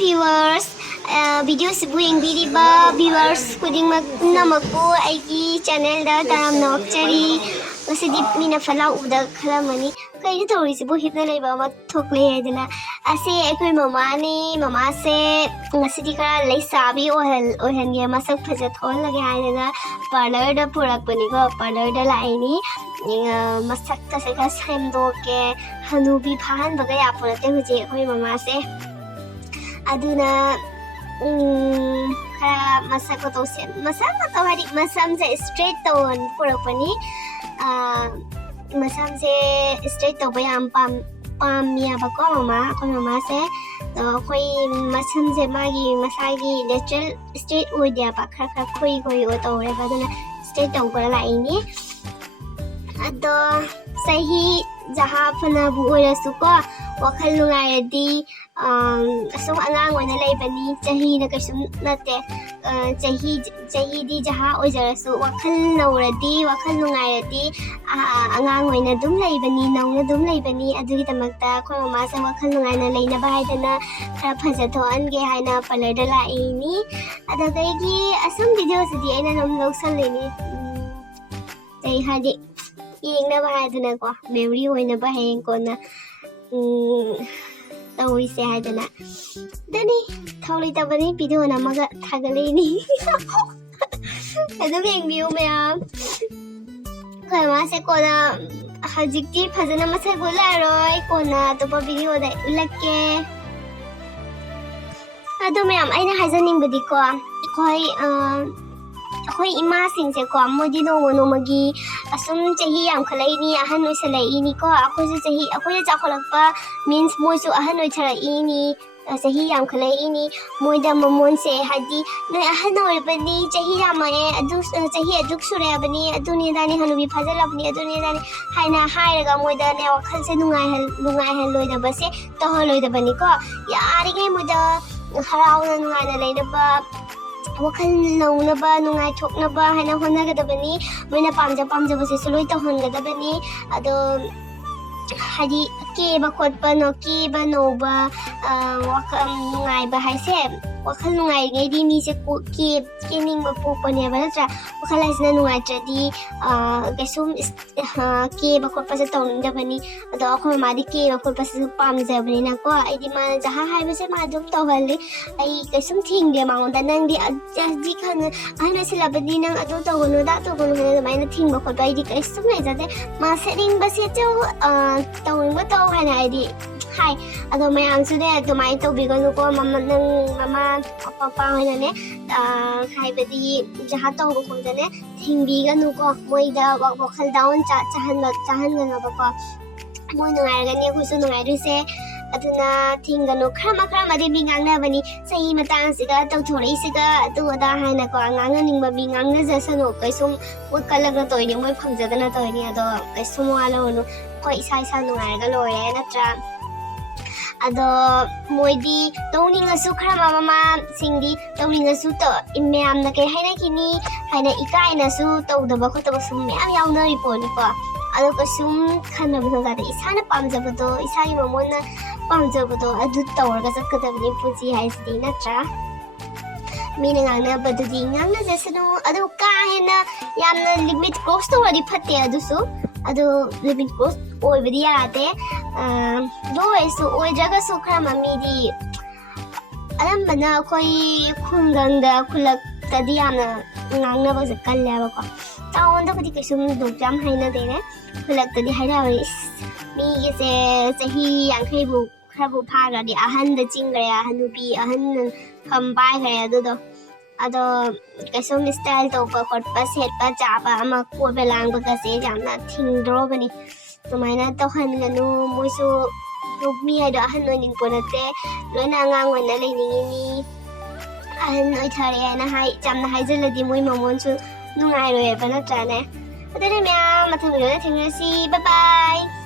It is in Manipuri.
viewers video sibu yengbiriba viewers kudingmak namakpo aigi channel da taram nokchari masidi mina fala uda khalamani kai tori sibu hipna leiba ma thokle hedna ase ekoi mama se masidi kara leisabi ohen ye masak phaja thol lage haina parlor da purak pani ko parlor da laini masak ta se ka semdo ke hanubi phan baga ya purate huje ekoi mama se aduna kara masak ko to se masak to hari masam se straight to purak pani masam se straight to bayam pam ya ba ko mama se to khoi masam se magi masagi natural straight odia ba khara khoi o to re ba duna straight to ko la ini ado sahi jaha phana bu ora su ko wakhal lungai di asum angang wana leibani chahi na kasum nate chahi di jaha ojarasu wakhal nauradi wakhal nungairadi angang wana dum leibani nauna dum leibani adugi tamakta khoi mama sa wakhal nungai na leina ba haidana khara phajato ange haina palarda la ini adagagi asum video sidi aina nom loksal leni dai hadi yengna ba haidana ko memory hoina ba heng ko na tawri se haidana dani thawli tabani video namaga thagaleni adum yengbiu mayam khoi ma se ko na hajikti phajana masai bola roi ko na topa video da ulakke adum mayam aina hajaning budi ko khoi ima sing se ko modi no magi asum chahi yam khalai ni ahan oi salai ni ko akhoi se chahi akhoi ja kholakpa means moi su ahan oi chara ni chahi yam khalai ni moi da momon se hadi noi ahan oi bani chahi yam e adu chahi aduk sure bani aduni dani hanubi phajala bani aduni dani haina hairaga moi da ne wakhal se nungai hal loi da base to loi da bani ko yari ge moi da harauna nungai na leina ba wakhal naunaba nungai thoknaba haina honagadabani moina pamjabase suloi tahongadabani ado hadi keba khotpa no keba noba wakhal nungai ba haise wakhal nungai ngai di mi se kening ba pokpane ba tra wakhal haisna nungai tradi gesum keba khotpa se tawndabani ado akhoi ma di keba khotpa se pamjabani na ko ai di ma jaha hai ba se ma dum tawhali ai gesum thingde maunda nang di ji khan ana silabani nang ado tawgono da tawgono hena mai na thingba khotpa ai di gesum nei jate ma setting ba se to tawing ba taw haina ai di hai ado mayam su de to mai to bigonu ko mama papa haina ne hai badi jaha to ko khonda ne thingbi ganu ko moi da wakhal down chahan na ba ko moi nungai ga ne khu su nungai ri se aduna thinganu khama de bingang na bani sahi matang siga taw thori siga atu da haina ko angang ning ba bingang na jasano kaisum wakalaga toy ni moi phamjadana toy ni ado kaisum wala onu ko isa nungai ga lore na tra ado moidi tawningasu khara mama singdi tawningasu to imyam na kai haina kini haina ikaina su tawdaba khotaba sum myam yauna report ko ado kasum khana bada da isana pamjabado isai mamona pamjabado adu tawraga sakadabni puji haisdi na tra mina ngangna badudi ngangna jesanu ado ka hena yamna limit cross to wadi phatte adusu ado limit cross oibadi yate do esu oijaga su khara mamidi alambana koi khungangda khulak tadi yamna ngangna ba zakalla ba ko taonda kudi kisum dojam haina dene khulak tadi haina mi ge se chahi yankhai bu khara bu phaga di ahan da chingre hanubi ahan khambai khare ado ado kasum style to pa khotpa set pa chapa ama ko belang ba ka se jamna thingdro bani tumaina to han ganu moisu rubmi ai da han noin ponate loina ngang wana leiningi ni ahan oi thare na hai jamna hai jaladi moi mamon su nungai roe bana trane adene mya mathang video na thingasi bye bye